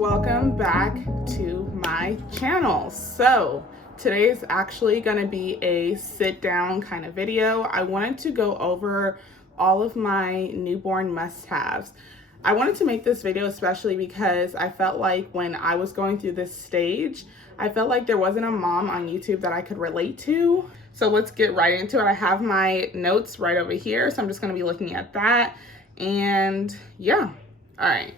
welcome back to my channel. So today is actually going to be a sit down kind of video. I wanted to go over all of my newborn must-haves. I wanted to make this video especially because I felt like when I was going through this stage, I felt like there wasn't a mom on YouTube that I could relate to. So let's get right into it. I have my notes right over here, so I'm just going to be looking at that. And yeah, all right.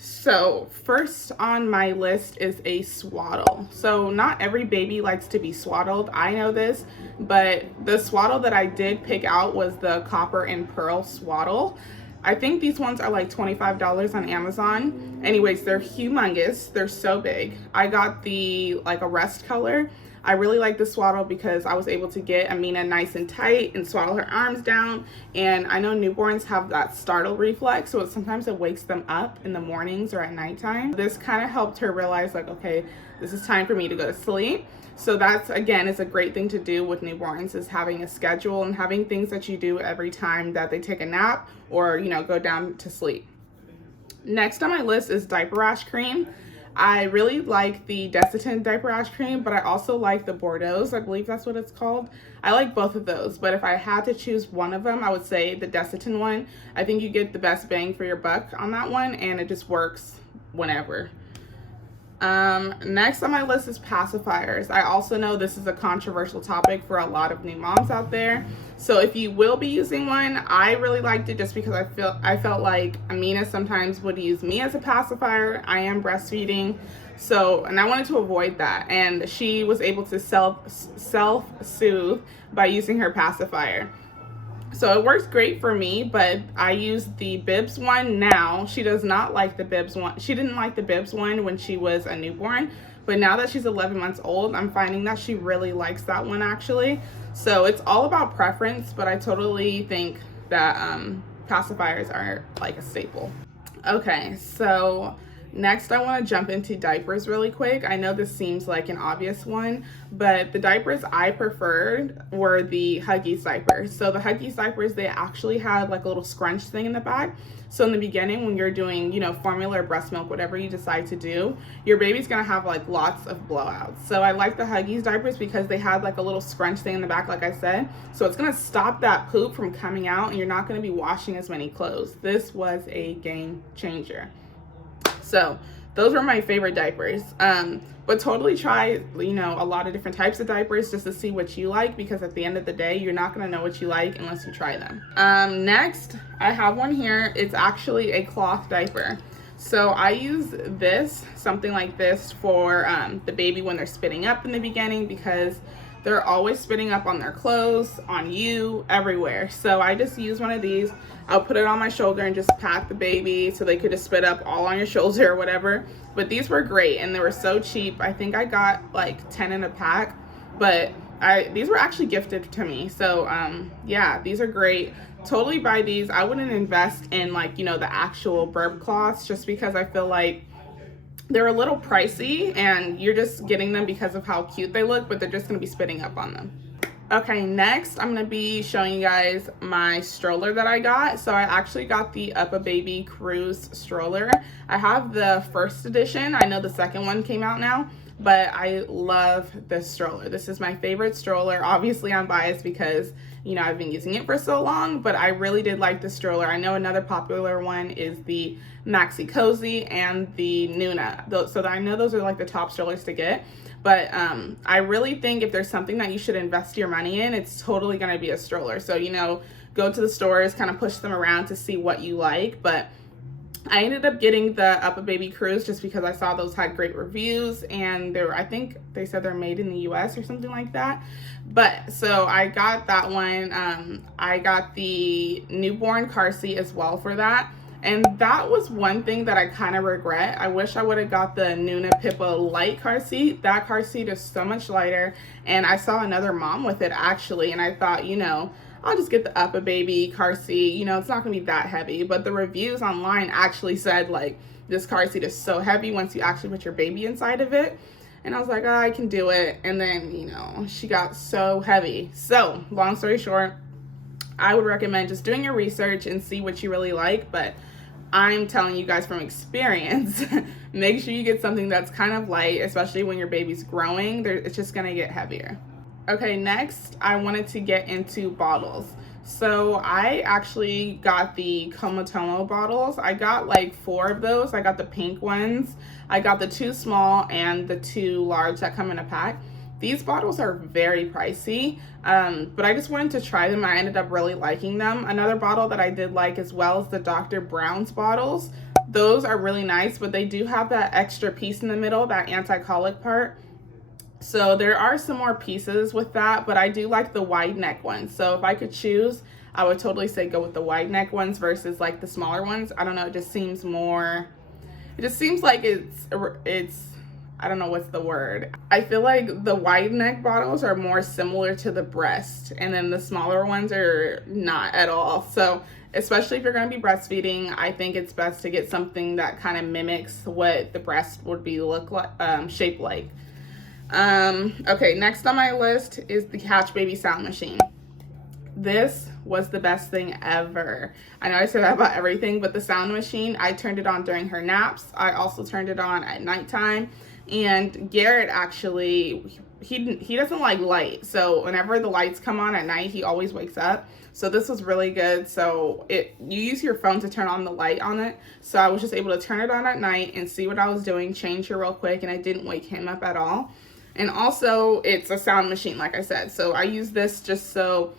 So first on my list is a swaddle. So not every baby likes to be swaddled. I know this, but the swaddle that I did pick out was the copper and pearl swaddle. I think these ones are like $25 on Amazon. Anyways, they're humongous. They're so big. I got the like a rust color. I really like the swaddle because I was able to get Amina nice and tight and swaddle her arms down. And I know newborns have that startle reflex, so sometimes it wakes them up in the mornings or at nighttime. This kind of helped her realize like, okay, this is time for me to go to sleep. So that's, again, is a great thing to do with newborns, is having a schedule and having things that you do every time that they take a nap or, you know, go down to sleep. Next on my list is diaper rash cream. I really like the Desitin diaper rash cream, but I also like the Bordeaux. I believe that's what it's called. I like both of those, but if I had to choose one of them, I would say the Desitin one. I think you get the best bang for your buck on that one, and it just works whenever. Next on my list is pacifiers. I also know this is a controversial topic for a lot of new moms out there. So if you will be using one, I really liked it just because I felt like Amina sometimes would use me as a pacifier. I am breastfeeding, and I wanted to avoid that. And she was able to self-soothe by using her pacifier. So it works great for me, but I use the bibs one now. She does not like the bibs one. She didn't like the bibs one when she was a newborn, but now that she's 11 months old, I'm finding that she really likes that one actually. So it's all about preference, but I totally think that pacifiers are like a staple. Okay, so next, I want to jump into diapers really quick. I know this seems like an obvious one, but the diapers I preferred were the Huggies diapers. So the Huggies diapers, they actually had like a little scrunch thing in the back. So in the beginning, when you're doing, you know, formula or breast milk, whatever you decide to do, your baby's going to have like lots of blowouts. So I like the Huggies diapers because they had like a little scrunch thing in the back, like I said. So it's going to stop that poop from coming out, and you're not going to be washing as many clothes. This was a game changer. So those were my favorite diapers, but totally try, you know, a lot of different types of diapers just to see what you like, because at the end of the day, you're not going to know what you like unless you try them. Next, I have one here. It's actually a cloth diaper. So I use this, something like this, for the baby when they're spitting up in the beginning, because they're always spitting up on their clothes, on you, everywhere. So I just use one of these. I'll put it on my shoulder and just pat the baby so they could just spit up all on your shoulder or whatever. But these were great, and they were so cheap. I think I got like 10 in a pack, but these were actually gifted to me. So yeah, these are great. Totally buy these. I wouldn't invest in like, you know, the actual burp cloths, just because I feel like they're a little pricey and you're just getting them because of how cute they look, but they're just going to be spitting up on them. Okay, next I'm going to be showing you guys my stroller that I got. So I actually got the Up-A-Baby Cruise stroller. I have the first edition. I know the second one came out now, but I love this stroller. This is my favorite stroller. Obviously I'm biased because, you know, I've been using it for so long, but I really did like the stroller. I know another popular one is the Maxi Cozy and the Nuna. So I know those are like the top strollers to get. But I really think if there's something that you should invest your money in, it's totally going to be a stroller. So, you know, go to the stores, kind of push them around to see what you like. But I ended up getting the Up-A-Baby Cruise just because I saw those had great reviews, and I think they said they're made in the US or something like that. But so I got that one. I got the newborn car seat as well for that. And that was one thing that I kind of regret. I wish I would have got the Nuna Pippa light car seat. That car seat is so much lighter. And I saw another mom with it actually, and I thought, you know, I'll just get the Up-A-Baby car seat. You know, it's not going to be that heavy. But the reviews online actually said, like, this car seat is so heavy once you actually put your baby inside of it. And I was like, oh, I can do it. And then, you know, she got so heavy. So, long story short, I would recommend just doing your research and see what you really like. But I'm telling you guys from experience, make sure you get something that's kind of light, especially when your baby's growing. It's just gonna get heavier. Okay, next I wanted to get into bottles. So I actually got the Comatomo bottles. I got like 4 of those. I got the pink ones, I got the 2 small and the 2 large that come in a pack. These bottles are very pricey, but I just wanted to try them. I ended up really liking them. Another bottle that I did like as well is the Dr. Brown's bottles. Those are really nice, but they do have that extra piece in the middle, that anti-colic part. So there are some more pieces with that, but I do like the wide neck ones. So if I could choose, I would totally say go with the wide neck ones versus like the smaller ones. I don't know, it just seems like it's I don't know what's the word. I feel like the wide neck bottles are more similar to the breast, and then the smaller ones are not at all. So especially if you're going to be breastfeeding, I think it's best to get something that kind of mimics what the breast would be shaped like. Okay, next on my list is the Hatch Baby Sound Machine. This was the best thing ever. I know I say that about everything, but the sound machine, I turned it on during her naps. I also turned it on at nighttime. And Garrett actually, he doesn't like light. So whenever the lights come on at night, he always wakes up. So this was really good. So you use your phone to turn on the light on it. So I was just able to turn it on at night and see what I was doing, change it real quick, and I didn't wake him up at all. And also it's a sound machine, like I said. So I use this just so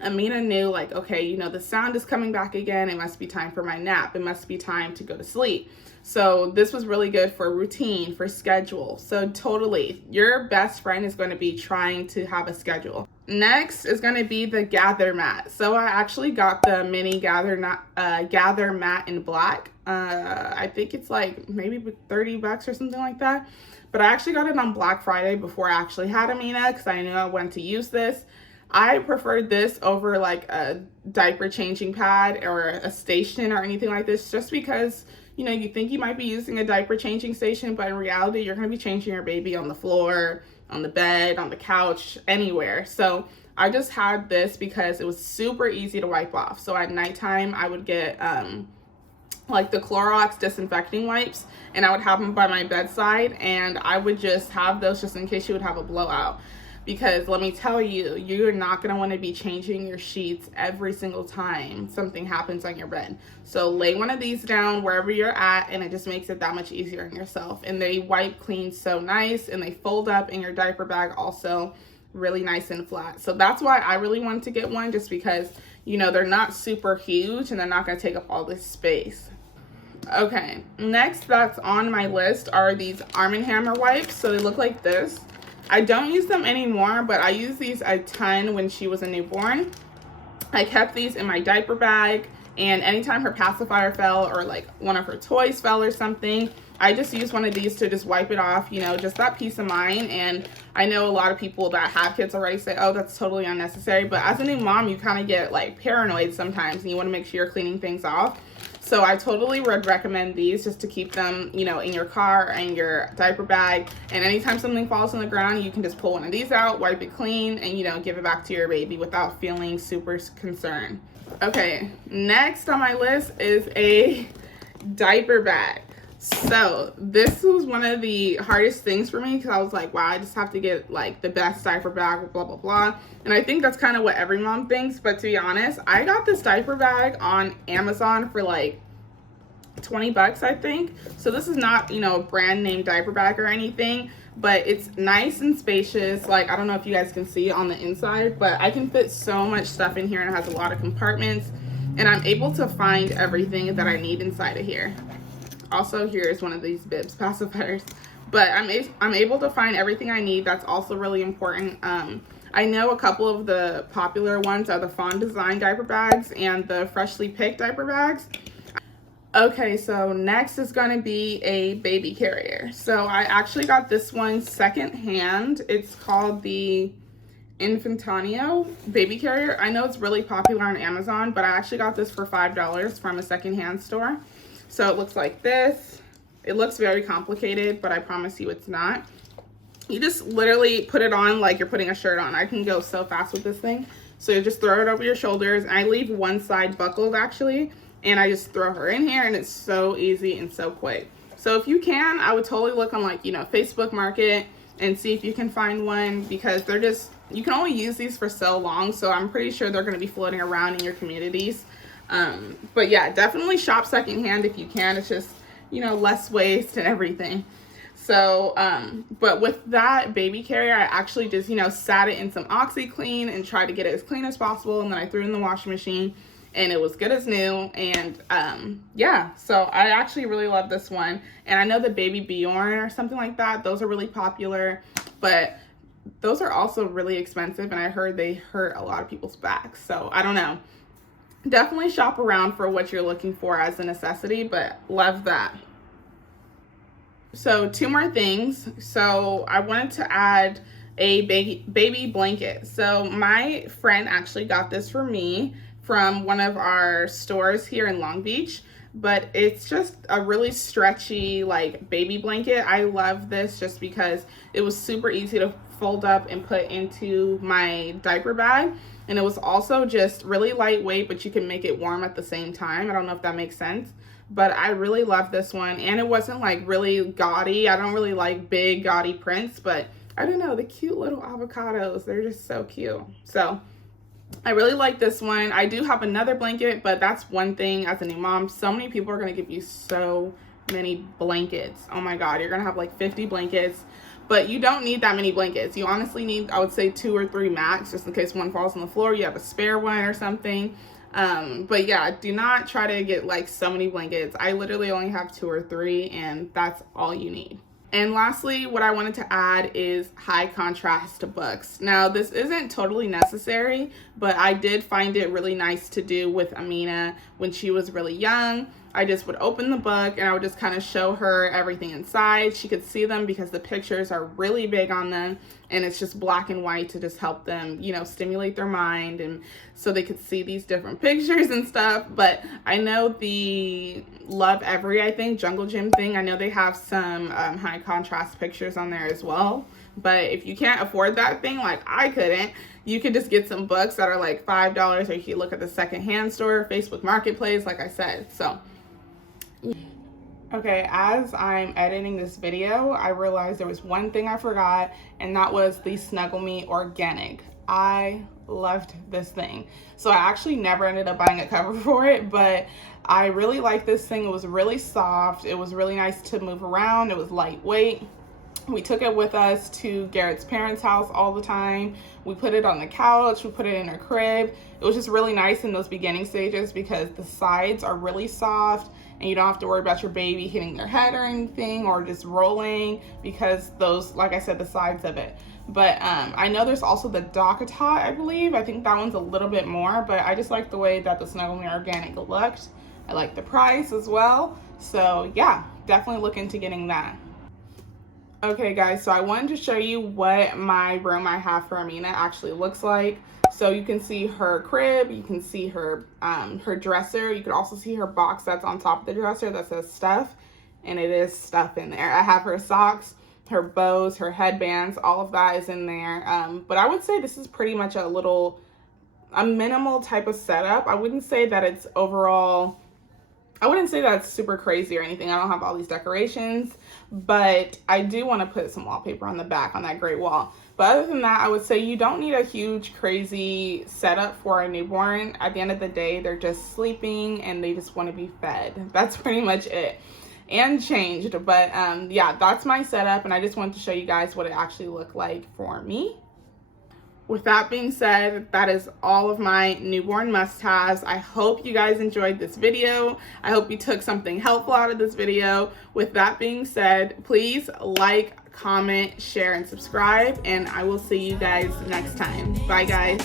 Amina knew, like, okay, you know, the sound is coming back again. It must be time for my nap. It must be time to go to sleep. So this was really good for routine, for schedule. So totally, your best friend is going to be trying to have a schedule. Next is going to be the gather mat. So I actually got the mini gather mat in black. I think it's like maybe $30 or something like that. But I actually got it on Black Friday before I actually had Amina, because I knew I wanted to use this. I preferred this over like a diaper changing pad or a station or anything like this, just because, you know, you think you might be using a diaper changing station, but in reality, you're going to be changing your baby on the floor, on the bed, on the couch, anywhere. So I just had this because it was super easy to wipe off. So at nighttime, I would get like the Clorox Disinfecting Wipes, and I would have them by my bedside, and I would just have those just in case you would have a blowout. Because let me tell you, you're not going to want to be changing your sheets every single time something happens on your bed. So lay one of these down wherever you're at, and it just makes it that much easier on yourself. And they wipe clean so nice, and they fold up in your diaper bag also really nice and flat. So that's why I really wanted to get one, just because, you know, they're not super huge and they're not going to take up all this space. Okay, next that's on my list are these Arm & Hammer wipes. So they look like this. I don't use them anymore, but I used these a ton when she was a newborn. I kept these in my diaper bag, and anytime her pacifier fell or like one of her toys fell or something, I just use one of these to just wipe it off, you know, just that peace of mind. And I know a lot of people that have kids already say, oh, that's totally unnecessary. But as a new mom, you kind of get like paranoid sometimes, and you want to make sure you're cleaning things off. So I totally would recommend these just to keep them, you know, in your car and your diaper bag. And anytime something falls on the ground, you can just pull one of these out, wipe it clean, and, you know, give it back to your baby without feeling super concerned. Okay, next on my list is a diaper bag. So this was one of the hardest things for me, because I was like, wow, I just have to get like the best diaper bag, blah, blah, blah. And I think that's kind of what every mom thinks. But to be honest, I got this diaper bag on Amazon for like $20, I think. So this is not, you know, a brand name diaper bag or anything, but it's nice and spacious. Like, I don't know if you guys can see on the inside, but I can fit so much stuff in here, and it has a lot of compartments, and I'm able to find everything that I need inside of here. Also, here's one of these bibs pacifiers, but I'm able to find everything I need. That's also really important. I know a couple of the popular ones are the Fawn Design diaper bags and the Freshly Picked diaper bags. Okay, so next is going to be a baby carrier. So I actually got this one secondhand. It's called the Infantanio baby carrier. I know it's really popular on Amazon, but I actually got this for $5 from a secondhand store. So it looks like this. It looks very complicated, but I promise you it's not. You just literally put it on like you're putting a shirt on. I can go so fast with this thing. So you just throw it over your shoulders. I leave one side buckled actually, and I just throw her in here, and it's so easy and so quick. So if you can, I would totally look on like, you know, Facebook Market and see if you can find one, because they're just, you can only use these for so long, so I'm pretty sure they're going to be floating around in your communities. But yeah, definitely shop secondhand if you can. It's just, you know, less waste and everything. So, but with that baby carrier, I actually just, you know, sat it in some OxyClean and tried to get it as clean as possible, and then I threw it in the washing machine, and it was good as new. And yeah, so I actually really love this one. And I know the Baby Bjorn or something like that, those are really popular, but those are also really expensive, and I heard they hurt a lot of people's backs. So I don't know. Definitely shop around for what you're looking for as a necessity, but love that. So 2 more things. So I wanted to add a baby blanket. So my friend actually got this for me from one of our stores here in Long Beach, but it's just a really stretchy like baby blanket. I love this just because it was super easy to fold up and put into my diaper bag, and it was also just really lightweight, but you can make it warm at the same time. I don't know if that makes sense, but I really love this one. And it wasn't like really gaudy. I don't really like big gaudy prints, but I don't know, the cute little avocados, they're just so cute. So I really like this one. I do have another blanket, but that's one thing as a new mom, so many people are going to give you so many blankets. Oh my God, you're going to have like 50 blankets, but you don't need that many blankets. You honestly need, I would say 2 or 3 max, just in case one falls on the floor, you have a spare one or something. But yeah, do not try to get like so many blankets. I literally only have 2 or 3, and that's all you need. And lastly, what I wanted to add is high contrast books. Now, this isn't totally necessary, but I did find it really nice to do with Amina when she was really young. I just would open the book and I would just kind of show her everything inside. She could see them because the pictures are really big on them, and it's just black and white to just help them, you know, stimulate their mind, and so they could see these different pictures and stuff. But I know the Love Every, I think, Jungle Gym thing, I know they have some high contrast pictures on there as well. But if you can't afford that thing, like I couldn't, you could just get some books that are like $5, or you can look at the secondhand store, Facebook Marketplace, like I said. So okay, as I'm editing this video, I realized there was one thing I forgot, and that was the Snuggle Me Organic. I loved this thing. So I actually never ended up buying a cover for it, but I really like this thing. It was really soft. It was really nice to move around. It was lightweight. We took it with us to Garrett's parents' house all the time. We put it on the couch. We put it in her crib. It was just really nice in those beginning stages because the sides are really soft, and you don't have to worry about your baby hitting their head or anything, or just rolling, because those, like I said, the sides of it. But I know there's also the Docatot, I believe. I think that one's a little bit more, but I just like the way that the Snuggle Me Organic looked. I like the price as well. So yeah, definitely look into getting that. Okay guys, so I wanted to show you what my room I have for Amina actually looks like. So you can see her crib, you can see her her dresser, you can also see her box that's on top of the dresser that says stuff, and it is stuff in there. I have her socks, her bows, her headbands, all of that is in there. But I would say this is pretty much a minimal type of setup. I wouldn't say that it's overall, I wouldn't say that's super crazy or anything. I don't have all these decorations, but I do want to put some wallpaper on the back on that great wall. But other than that, I would say you don't need a huge, crazy setup for a newborn. At the end of the day, they're just sleeping and they just want to be fed. That's pretty much it. And changed. But yeah, that's my setup, and I just wanted to show you guys what it actually looked like for me. With that being said, that is all of my newborn must-haves. I hope you guys enjoyed this video. I hope you took something helpful out of this video. With that being said, please like, comment, share, and subscribe, and I will see you guys next time. Bye, guys.